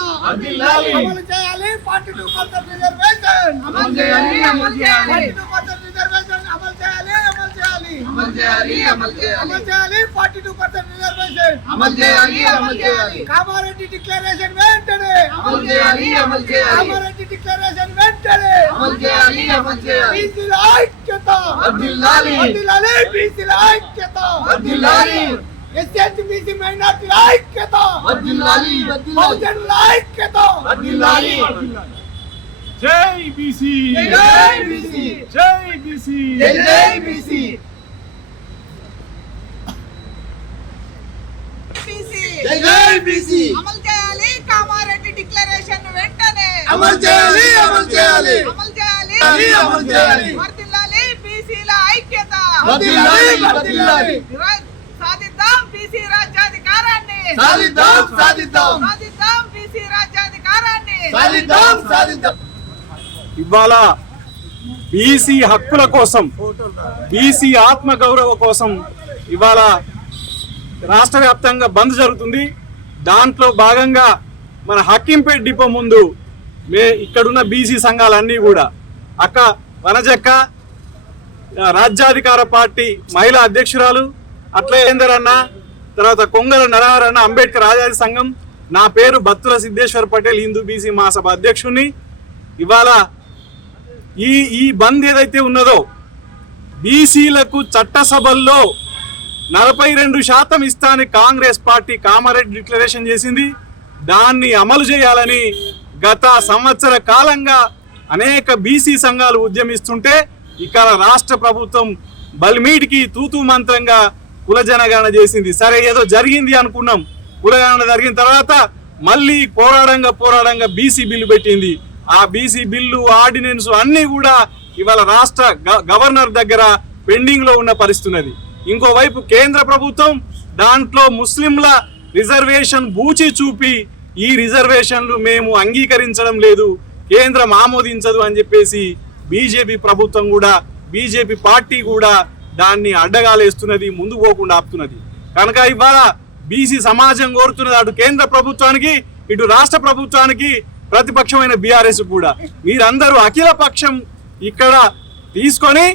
అమలు చేయాలి. Forty two percent reservation. అమలు చేయాలి, అమలు చేయాలి. Forty two percent reservation. అమలు చేయాలి అమలు చేయాలి. అమలు చేయాలి అమలు చేయాలి. అమలు చేయాలి ఫార్టీ టూ పర్సెంట్ రిజర్వేషన్. అమలు చేయాలి అమలు చేయాలి. కామారెడ్డి డిక్లరేషన్ వెంటనే. అమలు చేయాలి అమలు చేయాలి. కామారెడ్డి డిక్లరేషన్ వెంటనే. అమలు చేయాలి అమలు చేయాలి. బీసీల ఐక్యత. వర్ధిల్లాలి. వర్ధిల్లాలి బీసీల ఐక్యత. వర్ధిల్లాలి. ఎస్ఎస్సి బీసీ మైనార్టీల ఐక్యత వర్ధిల్లాలి వర్ధిల్లాలి బహుజనుల ఐక్యత వర్ధిల్లాలి జై బీసీ జై బీసీ జై బీసీ జై జై బీసీ బీసీ జై జై బీసీ అమలు చేయాలి కామారెడ్డి డిక్లరేషన్ వెంటనే అమలు చేయాలి అమలు చేయాలి అమలు చేయాలి అమలు చేయాలి. వర్ధిల్లాలి బీసీల ఐక్యత వర్ధిల్లాలి వర్ధిల్లాలి రా- సాధిద్దాం బీసీ రాజ్యాధికారాన్ని. సాధిద్దాం సాధిద్దాం. సాధిద్దాం బీసీ రాజ్యాధికారాన్ని. సాధిద్దాం సాధిద్దాం. ఇవాళ బీసీ హక్కుల కోసం బీసీ ఆత్మ గౌరవ కోసం ఇవాళ రాష్ట్ర వ్యాప్తంగా బంద్ జరుగుతుంది. దాంట్లో భాగంగా మన హక్కింపేట్ డిపో ముందు మే ఇక్కడున్న బీసీ సంఘాలన్నీ కూడా అక్క వనజక్క రాజ్యాధికార పార్టీ మహిళా అధ్యక్షురాలు అట్లే ఏందర్ అన్న తర్వాత కొంగల నరహరణ అంబేద్కర్ ఆజాది సంఘం. నా పేరు బత్తుల సిద్ధేశ్వర్ పటేల్ హిందూ బీసీ మహాసభ అధ్యక్షుని ఇవాళ ఈ ఈ బంద్ ఏదైతే ఉన్నదో బీసీలకు చట్టసభల్లో నలభై రెండు శాతం ఇస్తాని కాంగ్రెస్ పార్టీ కామారెడ్డి డిక్లరేషన్ చేసింది. దాన్ని అమలు చేయాలని గత సంవత్సర కాలంగా అనేక బీసీ సంఘాలు ఉద్యమిస్తుంటే ఇక్కడ రాష్ట్ర ప్రభుత్వం బల్మీటికి తూతూ మంత్రంగా కుల జనగణన చేసింది. సరే ఏదో జరిగింది అనుకున్నాం. కులగణన జరిగిన తర్వాత మళ్ళీ పోరాడంగా పోరాడంగా బీసీ బిల్లు పెట్టింది. ఆ బీసీ బిల్లు ఆర్డినెన్స్ అన్నీ కూడా ఇవాళ రాష్ట్ర గ- గవర్నర్ దగ్గర పెండింగ్లో ఉన్న పరిస్థితున్నది. ఇంకోవైపు కేంద్ర ప్రభుత్వం దాంట్లో ముస్లింల రిజర్వేషన్ బూచి చూపి ఈ రిజర్వేషన్లు మేము అంగీకరించడం లేదు కేంద్రం ఆమోదించదు అని చెప్పేసి బీజేపీ ప్రభుత్వం కూడా బీజేపీ పార్టీ కూడా దాన్ని అడ్డగాలేస్తున్నది ముందు పోకుండా ఆపుతున్నది. కనుక ఇవాళ బీసీ సమాజం కోరుతున్నది అటు కేంద్ర ప్రభుత్వానికి ఇటు రాష్ట్ర ప్రభుత్వానికి ప్రతిపక్షమైన బీఆర్ఎస్ కూడా. మీరందరూ అఖిల పక్షం ఇక్కడ తీసుకొని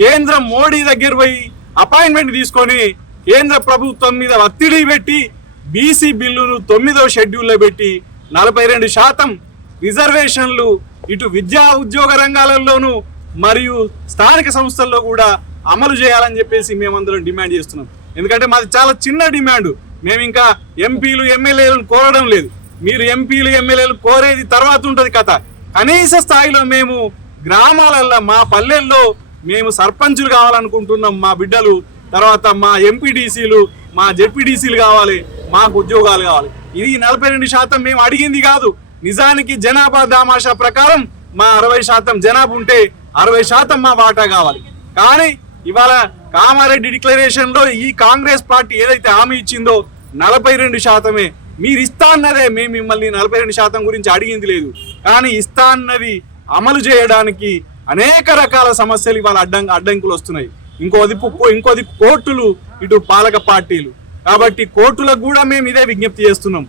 కేంద్రం మోడీ దగ్గర పోయి అపాయింట్మెంట్ తీసుకొని కేంద్ర ప్రభుత్వం మీద ఒత్తిడి పెట్టి బీసీ బిల్లును తొమ్మిదవ షెడ్యూల్లో పెట్టి నలభై రెండు శాతం రిజర్వేషన్లు ఇటు విద్యా ఉద్యోగ రంగాలలోనూ మరియు స్థానిక సంస్థల్లో కూడా అమలు చేయాలని చెప్పేసి మేమందరం డిమాండ్ చేస్తున్నాం. ఎందుకంటే మాది చాలా చిన్న డిమాండ్. మేము ఇంకా ఎంపీలు ఎమ్మెల్యేలను కోరడం లేదు. మీరు ఎంపీలు ఎమ్మెల్యేలు కోరేది తర్వాత ఉంటుంది కథ. కనీస స్థాయిలో మేము గ్రామాలల్లో మా పల్లెల్లో మేము సర్పంచులు కావాలనుకుంటున్నాం మా బిడ్డలు. తర్వాత మా ఎంపీడీసీలు మా జెడ్పీడీసీలు కావాలి మాకు ఉద్యోగాలు కావాలి. ఇది నలభై రెండు శాతం మేము అడిగింది కాదు. నిజానికి జనాభా దామాషా ప్రకారం మా అరవై శాతం జనాభా ఉంటే అరవై శాతం మా వాటా కావాలి. కానీ ఇవాళ కామారెడ్డి డిక్లరేషన్లో ఈ కాంగ్రెస్ పార్టీ ఏదైతే హామీ ఇచ్చిందో నలభై రెండు శాతమే. మీరు ఇస్తా అన్నదే మేము మిమ్మల్ని నలభై రెండు శాతం గురించి అడిగింది లేదు. కానీ ఇస్తా అన్నది అమలు చేయడానికి అనేక రకాల సమస్యలు ఇవాళ అడ్డం అడ్డంకులు వస్తున్నాయి. ఇంకో దిక్కు ఇంకో దిక్కు కోర్టులు ఇటు పాలక పార్టీలు. కాబట్టి కోర్టులకు కూడా మేము ఇదే విజ్ఞప్తి చేస్తున్నాం.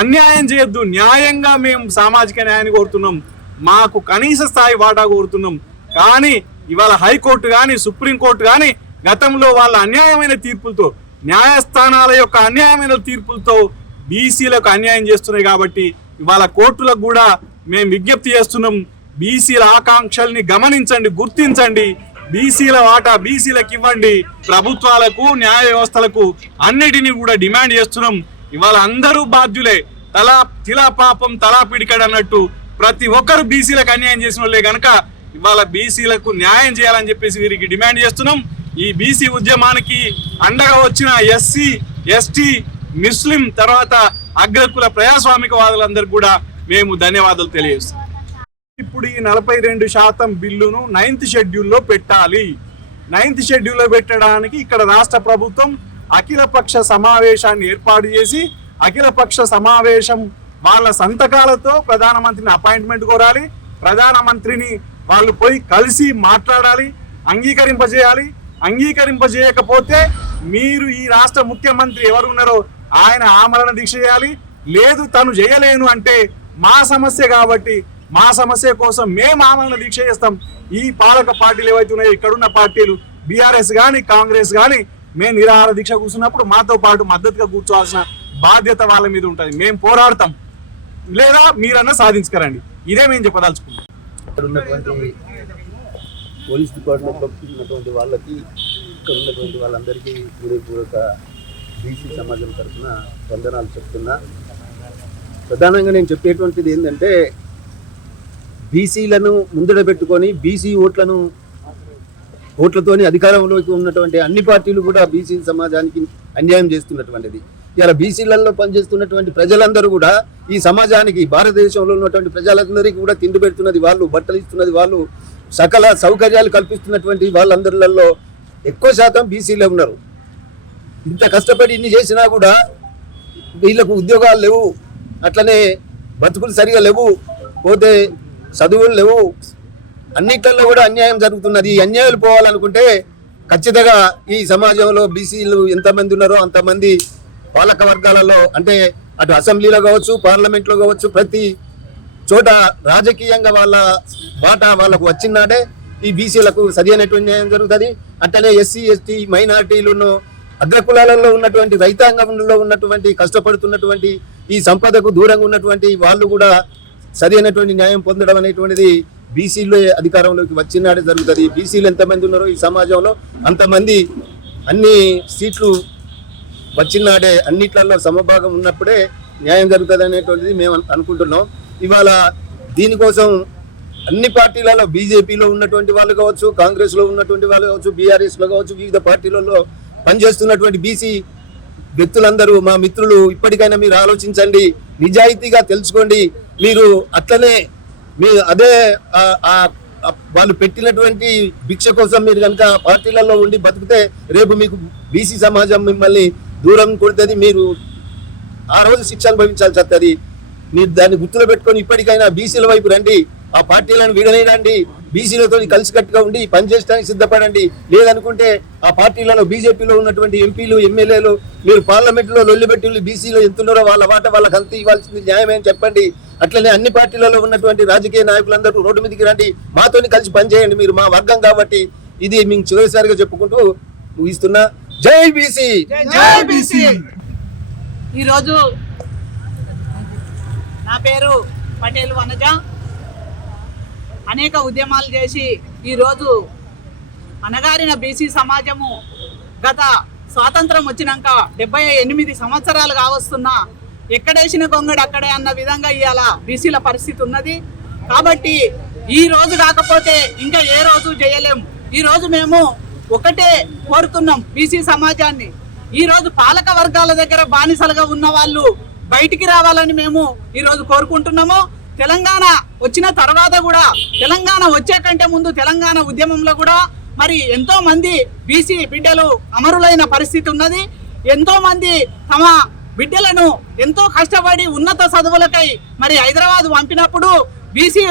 అన్యాయం చేయొద్దు న్యాయంగా మేము సామాజిక న్యాయాన్ని కోరుతున్నాం. మాకు కనీస స్థాయి వాటా కోరుతున్నాం. కానీ ఇవాళ హైకోర్టు కానీ సుప్రీంకోర్టు కానీ గతంలో వాళ్ళ అన్యాయమైన తీర్పులతో న్యాయస్థానాల యొక్క అన్యాయమైన తీర్పులతో బీసీలకు అన్యాయం చేస్తున్నాయి కాబట్టి ఇవాళ కోర్టులకు కూడా మేము విజ్ఞప్తి చేస్తున్నాం బీసీల ఆకాంక్షల్ని గమనించండి గుర్తించండి బీసీల వాటా బీసీలకు ఇవ్వండి ప్రభుత్వాలకు న్యాయ వ్యవస్థలకు అన్నిటినీ కూడా డిమాండ్ చేస్తున్నాం. ఇవాళ అందరూ బాధ్యులే తలా తిలా పాపం తలా పిడికడ్ అన్నట్టు ప్రతి ఒక్కరు బీసీలకు అన్యాయం చేసిన వాళ్ళే కనుక ఇవాళ బీసీలకు న్యాయం చేయాలని చెప్పేసి వీరికి డిమాండ్ చేస్తున్నాం. ఈ బీసీ ఉద్యమానికి అండగా వచ్చిన ఎస్సీ ఎస్టీ ముస్లిం తర్వాత అగ్రకుల ప్రజాస్వామిక వాదులందరికీ కూడా మేము ధన్యవాదాలు తెలియజేస్తాం ఇప్పుడు ఈ నలభై రెండు శాతం బిల్లును నైన్త్ షెడ్యూల్లో పెట్టాలి. నైన్త్ షెడ్యూల్లో పెట్టడానికి ఇక్కడ రాష్ట్ర ప్రభుత్వం అఖిలపక్ష సమావేశాన్ని ఏర్పాటు చేసి అఖిలపక్ష సమావేశం వాళ్ళ సంతకాలతో ప్రధానమంత్రిని అపాయింట్మెంట్ కోరాలి. ప్రధానమంత్రిని వాళ్ళు పోయి కలిసి మాట్లాడాలి అంగీకరింపజేయాలి. అంగీకరింపజేయకపోతే మీరు ఈ రాష్ట్ర ముఖ్యమంత్రి ఎవరు ఉన్నారో ఆయన ఆమరణ దీక్ష చేయాలి. లేదు తను చేయలేను అంటే మా సమస్య కాబట్టి మా సమస్య కోసం మేము ఆమరణ దీక్ష చేస్తాం. ఈ పాలక పార్టీలు ఏవైతే ఉన్నాయో ఇక్కడున్న పార్టీలు బీఆర్ఎస్ కానీ కాంగ్రెస్ కానీ మేము నిరాహార దీక్ష కూర్చున్నప్పుడు మాతో పాటు మద్దతుగా కూర్చోవాల్సిన బాధ్యత వాళ్ళ మీద ఉంటుంది. మేము పోరాడతాం. లేదా మీరన్నా సాధించుకరండి. ఇదే మేము చెప్పదలుచుకున్నాం ఇక్కడ ఉన్నటువంటి పోలీస్ డిపార్ట్మెంట్లో ఉన్నటువంటి వాళ్ళకి ఇక్కడ ఉన్నటువంటి వాళ్ళందరికీ హృదయపూర్వక బీసీ సమాజం తరఫున వందనాలు చెప్తున్నా. ప్రధానంగా నేను చెప్పేటువంటిది ఏంటంటే బీసీలను ముందడ పెట్టుకొని బీసీ ఓట్లను ఓట్లతోని అధికారంలోకి ఉన్నటువంటి అన్ని పార్టీలు కూడా బీసీ సమాజానికి అన్యాయం చేస్తున్నటువంటిది. ఇలా బీసీలలో పనిచేస్తున్నటువంటి ప్రజలందరూ కూడా ఈ సమాజానికి భారతదేశంలో ఉన్నటువంటి ప్రజలందరికీ కూడా తిండి పెడుతున్నది వాళ్ళు బట్టలు ఇస్తున్నది వాళ్ళు సకల సౌకర్యాలు కల్పిస్తున్నటువంటి వాళ్ళందరిలో ఎక్కువ శాతం బీసీలే ఉన్నారు. ఇంత కష్టపడి ఇన్ని చేసినా కూడా వీళ్ళకు ఉద్యోగాలు లేవు అట్లనే బతుకులు సరిగా లేవు పోతే చదువులు లేవు అన్నిట్లలో కూడా అన్యాయం జరుగుతున్నది. ఈ అన్యాయాలు పోవాలనుకుంటే ఖచ్చితంగా ఈ సమాజంలో బీసీలు ఎంతమంది ఉన్నారో అంతమంది పాలక వర్గాలలో అంటే అటు అసెంబ్లీలో కావచ్చు పార్లమెంట్లో కావచ్చు ప్రతి చోట రాజకీయంగా వాళ్ళ బాట వాళ్ళకు వచ్చినాడే ఈ బీసీలకు సరైనటువంటి న్యాయం జరుగుతుంది. అట్లనే ఎస్సీ ఎస్టీ మైనార్టీలను అగ్రకులాలలో ఉన్నటువంటి రైతాంగంలో ఉన్నటువంటి కష్టపడుతున్నటువంటి ఈ సంపదకు దూరంగా ఉన్నటువంటి వాళ్ళు కూడా సరైనటువంటి న్యాయం పొందడం అనేటువంటిది బీసీలో అధికారంలోకి వచ్చినాడే జరుగుతుంది. బీసీలు ఎంతమంది ఉన్నారో ఈ సమాజంలో అంతమంది అన్ని సీట్లు వచ్చినాడే అన్నిట్లలో సమభాగం ఉన్నప్పుడే న్యాయం జరుగుతుంది అనేటువంటిది మేము అనుకుంటున్నాం. ఇవాళ దీనికోసం అన్ని పార్టీలలో బీజేపీలో ఉన్నటువంటి వాళ్ళు కావచ్చు కాంగ్రెస్లో ఉన్నటువంటి వాళ్ళు కావచ్చు బీఆర్ఎస్లో కావచ్చు వివిధ పార్టీలలో పనిచేస్తున్నటువంటి బీసీ వ్యక్తులందరూ మా మిత్రులు ఇప్పటికైనా మీరు ఆలోచించండి నిజాయితీగా తెలుసుకోండి. మీరు అట్లనే మీ అదే వాళ్ళు పెట్టినటువంటి భిక్ష కోసం మీరు కనుక పార్టీలలో ఉండి బతికితే రేపు మీకు బీసీ సమాజం మిమ్మల్ని దూరం కొడుతుంది మీరు ఆ రోజు శిక్ష అనుభవించాల్సి వస్తుంది. మీరు దాన్ని గుర్తులో పెట్టుకొని ఇప్పటికైనా బీసీల వైపు రండి ఆ పార్టీలను విడనేయండి బీసీలతో కలిసికట్టుగా ఉండి పనిచేయడానికి సిద్ధపడండి. లేదనుకుంటే ఆ పార్టీలలో బీజేపీలో ఉన్నటువంటి ఎంపీలు ఎమ్మెల్యేలు మీరు పార్లమెంట్లో లొల్లిబెట్టి బీసీలో ఎంతున్నారో వాళ్ళ వాట వాళ్ళకి అంత ఇవ్వాల్సింది న్యాయమే అని చెప్పండి. అట్లనే అన్ని పార్టీలలో ఉన్నటువంటి రాజకీయ నాయకులందరూ రోడ్డు మీదకి రండి. మాతోని కలిసి పనిచేయండి మీరు మా వర్గం కాబట్టి. ఇది మేము చివరిసారిగా చెప్పుకుంటూ ముగిస్తున్నా. జై బీసీ! జై బీసీ! ఈరోజు నా పేరు పటేల్ వనజ. అనేక ఉద్యమాలు చేసి ఈరోజు అనగారిన బీసీ సమాజము గత స్వాతంత్రం వచ్చినాక డెబ్బై ఎనిమిది సంవత్సరాలు కావస్తున్నా ఎక్కడేసిన కొంగడు అక్కడే అన్న విధంగా ఇవాళ బీసీల పరిస్థితి ఉన్నది. కాబట్టి ఈ రోజు కాకపోతే ఇంకా ఏ రోజు చేయలేము ఈ రోజు మేము ఒకటే కోరుతున్నాం బీసీ సమాజాన్ని. ఈ రోజు పాలక వర్గాల దగ్గర బానిసలుగా ఉన్న వాళ్ళు బయటికి రావాలని మేము ఈ రోజు కోరుకుంటున్నాము. తెలంగాణ వచ్చిన తర్వాత కూడా తెలంగాణ వచ్చే కంటే ముందు తెలంగాణ ఉద్యమంలో కూడా మరి ఎంతో మంది బీసీ బిడ్డలు అమరులైన పరిస్థితి ఉన్నది. ఎంతో మంది తమ బిడ్డలను ఎంతో కష్టపడి ఉన్నత చదువులకై మరి హైదరాబాద్ పంపినప్పుడు బీసీ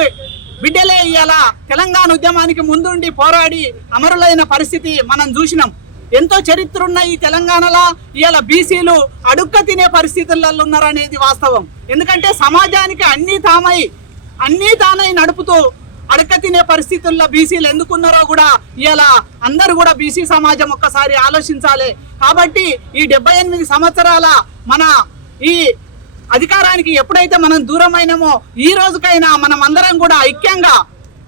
బిడ్డలే ఇవాళ తెలంగాణ ఉద్యమానికి ముందుండి పోరాడి అమరులైన పరిస్థితి మనం చూసినాం. ఎంతో చరిత్ర ఉన్న ఈ తెలంగాణలో. ఇవాళ బీసీలు అడుక్క తినే పరిస్థితులలో ఉన్నారనేది వాస్తవం. ఎందుకంటే సమాజానికి అన్నీ తామై అన్నీ తానై నడుపుతూ అడక తినే పరిస్థితుల్లో బీసీలు ఎందుకున్నారో కూడా ఇలా అందరూ కూడా బీసీ సమాజం ఒక్కసారి ఆలోచించాలి. కాబట్టి ఈ డెబ్బై ఎనిమిది సంవత్సరాల మన ఈ అధికారానికి ఎప్పుడైతే మనం దూరమైనామో ఈ రోజుకైనా మనం అందరం కూడా ఐక్యంగా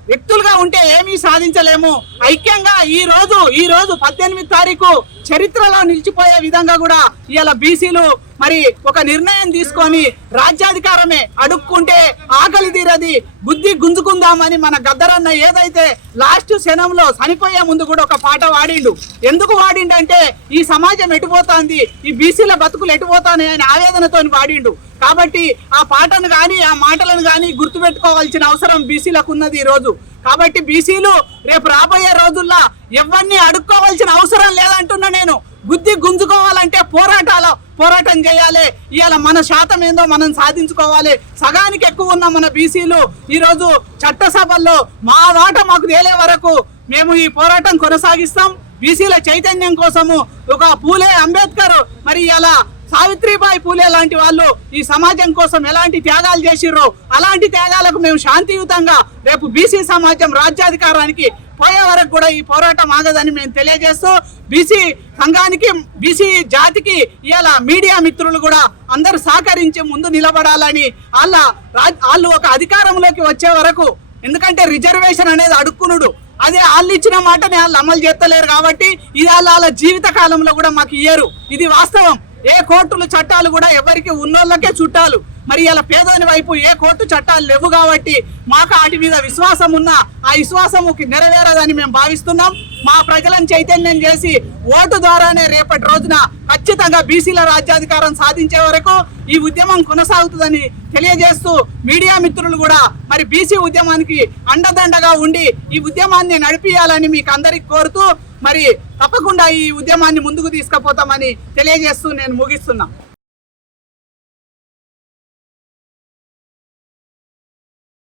వ్యక్తులుగా ఉంటే ఏమీ సాధించలేము. ఐక్యంగా ఈ రోజు ఈ రోజు పద్దెనిమిది తారీఖు చరిత్రలో నిలిచిపోయే విధంగా కూడా ఇవాళ బీసీలు మరి ఒక నిర్ణయం తీసుకొని రాజ్యాధికారమే అడుక్కుంటే ఆకలి తీరది బుద్ధి గుంజుకుందామని మన గద్దరన్న ఏదైతే లాస్ట్ క్షణంలో చనిపోయే ముందు కూడా ఒక పాట వాడిండు. ఎందుకు వాడిండంటే ఈ సమాజం ఎటుపోతాంది ఈ బీసీల బతుకులు ఎటుపోతానే అని ఆవేదనతో వాడిండు. కాబట్టి ఆ పాటను కానీ ఆ మాటలను కానీ గుర్తుపెట్టుకోవాల్సిన అవసరం బీసీలకు ఉన్నది ఈ రోజు కాబట్టి బీసీలు రేపు రాబోయే రోజుల్లో ఎవరిని అడుక్కోవాల్సిన అవసరం లేదంటున్నా నేను. బుద్ధి గుంజుకోవాలంటే పోరాటాలు పోరాటం చేయాలి. ఇవాళ మన శాతం ఏందో మనం సాధించుకోవాలి. సగానికి ఎక్కువ ఉన్న మన బీసీలు ఈరోజు చట్టసభల్లో మా వాట మాకు తేలే వరకు మేము ఈ పోరాటం కొనసాగిస్తాం. బీసీల చైతన్యం కోసము ఒక పూలే అంబేద్కర్. మరి ఇలా సావిత్రిబాయి పూలే లాంటి వాళ్ళు ఈ సమాజం కోసం ఎలాంటి త్యాగాలు చేసిర్రో అలాంటి త్యాగాలకు మేము శాంతియుతంగా రేపు బీసీ సమాజం రాజ్యాధికారానికి పోయే వరకు కూడా ఈ పోరాటం ఆగదని మేము తెలియజేస్తూ బీసీ సంఘానికి బీసీ జాతికి ఇలా మీడియా మిత్రులు కూడా అందరూ సహకరించి ముందు నిలబడాలని వాళ్ళ వాళ్ళు ఒక అధికారంలోకి వచ్చే వరకు ఎందుకంటే రిజర్వేషన్ అనేది అడుక్కునుడు. అదే వాళ్ళు ఇచ్చిన మాటని వాళ్ళు అమలు చేస్తలేరు కాబట్టి ఇది వాళ్ళ వాళ్ళ జీవిత కాలంలో కూడా మాకు ఇయ్యరు. ఇది వాస్తవం. ఏ కోర్టులు చట్టాలు కూడా ఎవరికి ఉన్నోళ్ళకే చుట్టాలు. మరి ఇలా పేదోని వైపు ఏ కోర్టు చట్టాలు లేవు కాబట్టి మాకు వాటి మీద విశ్వాసం ఉన్నా ఆ విశ్వాసముకి నెరవేరదని మేము భావిస్తున్నాం. మా ప్రజలను చైతన్యం చేసి ఓటు ద్వారానే రేపటి రోజున ఖచ్చితంగా బీసీల రాజ్యాధికారం సాధించే వరకు ఈ ఉద్యమం కొనసాగుతుందని తెలియజేస్తూ మీడియా మిత్రులు కూడా మరి బీసీ ఉద్యమానికి అండదండగా ఉండి ఈ ఉద్యమాన్ని నడిపియాలని మీకు అందరికి కోరుతూ మరి తప్పకుండా ఈ ఉద్యమాన్ని ముందుకు తీసుకుపోతామని తెలియజేస్తూ నేను ముగిస్తున్నా.